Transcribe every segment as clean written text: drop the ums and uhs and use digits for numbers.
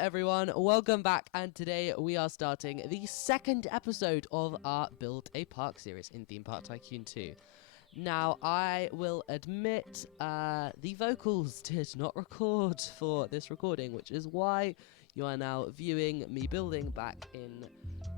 everyone, welcome back, and today we are starting the second episode of our Build a Park series in Theme Park Tycoon 2. Now, I will admit the vocals did not record for this recording, which is why you are now viewing me building back in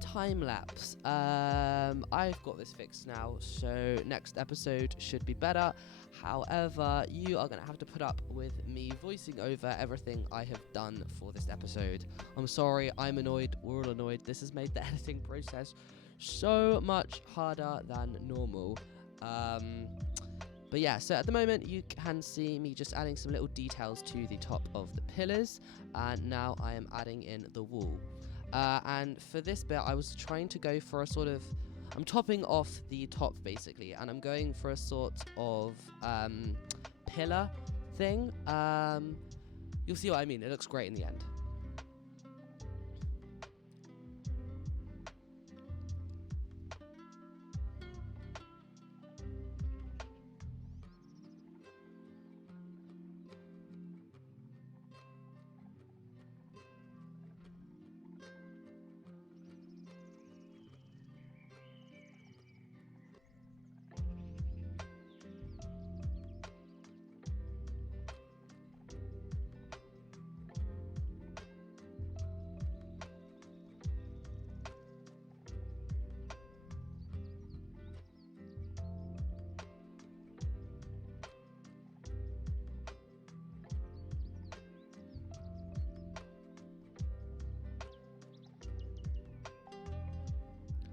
time-lapse. I've got this fixed now, so next episode should be better. However, you are going to have to put up with me voicing over everything I have done for this episode. I'm sorry, I'm annoyed, we're all annoyed. This has made the editing process so much harder than normal. But yeah, so at the moment you can see me just adding some little details to the top of the pillars, and now I am adding in the wall. And for this bit I was trying to go for a sort of, I'm topping off the top basically, and I'm going for a sort of pillar thing. You'll see what I mean, it looks great in the end.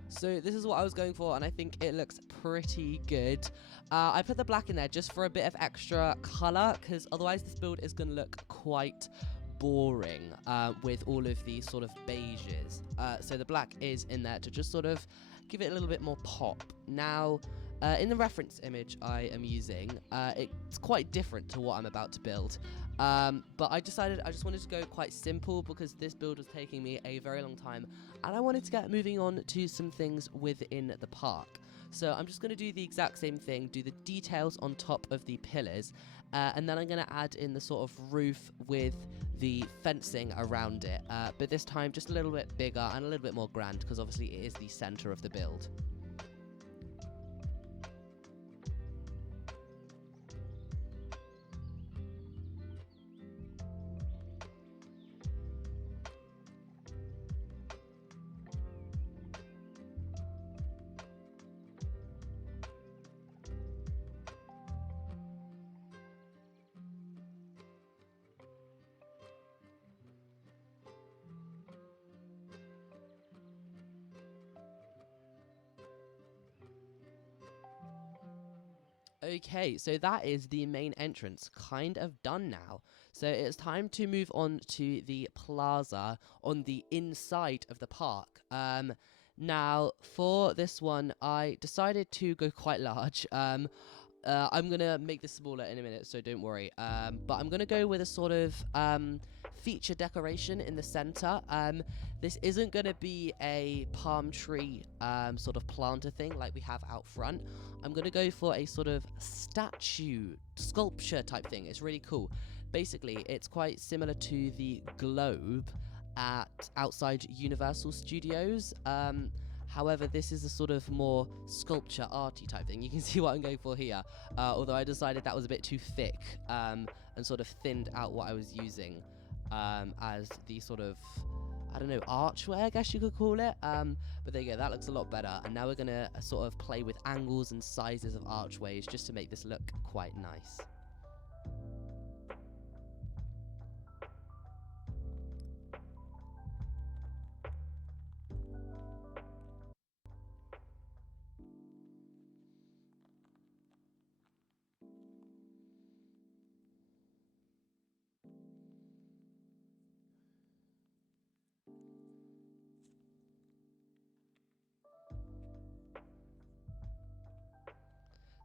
So this is what I was going for, and I think it looks pretty good. I put the black in there just for a bit of extra colour, because otherwise this build is going to look quite boring with all of these sort of beiges. So the black is in there to just sort of give it a little bit more pop. Now, in the reference image I am using, it's quite different to what I'm about to build. But I decided I just wanted to go quite simple because this build was taking me a very long time, and I wanted to get moving on to some things within the park. So I'm just going to do the exact same thing, do the details on top of the pillars, and then I'm going to add in the sort of roof with the fencing around it, but this time just a little bit bigger and a little bit more grand because obviously it is the center of the build. Okay, so that is the main entrance kind of done now. So it's time to move on to the plaza on the inside of the park. Now, for this one, I decided to go quite large. I'm going to make this smaller in a minute, so don't worry. But I'm going to go with a sort of feature decoration in the center. This isn't going to be a palm tree sort of planter thing like we have out front. I'm going to go for a sort of statue, sculpture type thing. It's really cool. Basically, it's quite similar to the globe at outside Universal Studios. However, this is a sort of more sculpture arty type thing. You can see what I'm going for here, although I decided that was a bit too thick and sort of thinned out what I was using as the sort of, I don't know, archway, I guess you could call it. But there you go, that looks a lot better. And now we're going to sort of play with angles and sizes of archways just to make this look quite nice.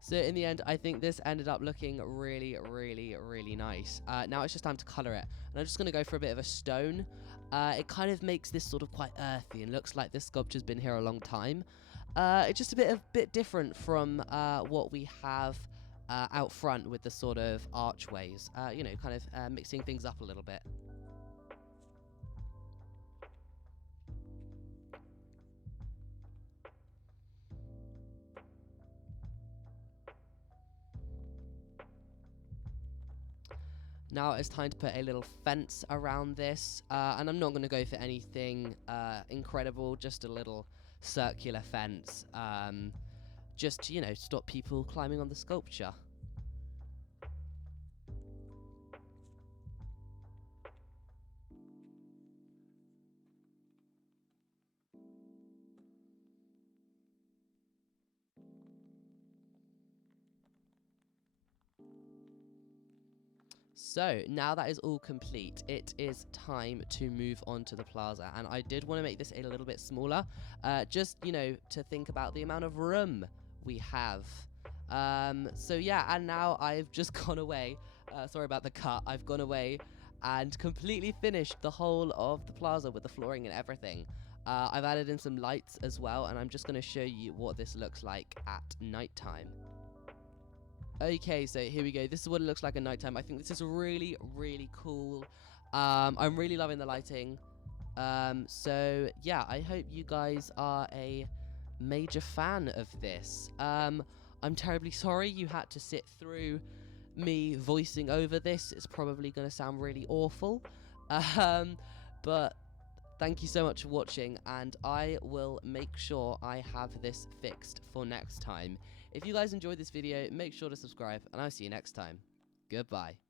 So in the end, I think this ended up looking really, really, really nice. Now it's just time to colour it. And I'm just going to go for a bit of a stone. It kind of makes this sort of quite earthy and looks like this sculpture's been here a long time. It's just a bit different from what we have out front with the sort of archways. You know, kind of mixing things up a little bit. Now it's time to put a little fence around this, and I'm not going to go for anything incredible, just a little circular fence, just to, stop people climbing on the sculpture. So now that is all complete, it is time to move on to the plaza, and I did want to make this a little bit smaller, just to think about the amount of room we have. So yeah, and now I've just gone away, sorry about the cut, I've gone away and completely finished the whole of the plaza with the flooring and everything. I've added in some lights as well, and I'm just going to show you what this looks like at nighttime. Okay, so here we go. This is what it looks like at nighttime. I think this is really, really cool. I'm really loving the lighting. So yeah, I hope you guys are a major fan of this. I'm terribly sorry you had to sit through me voicing over this. It's probably going to sound really awful. But thank you so much for watching, and I will make sure I have this fixed for next time. If you guys enjoyed this video, make sure to subscribe, and I'll see you next time. Goodbye.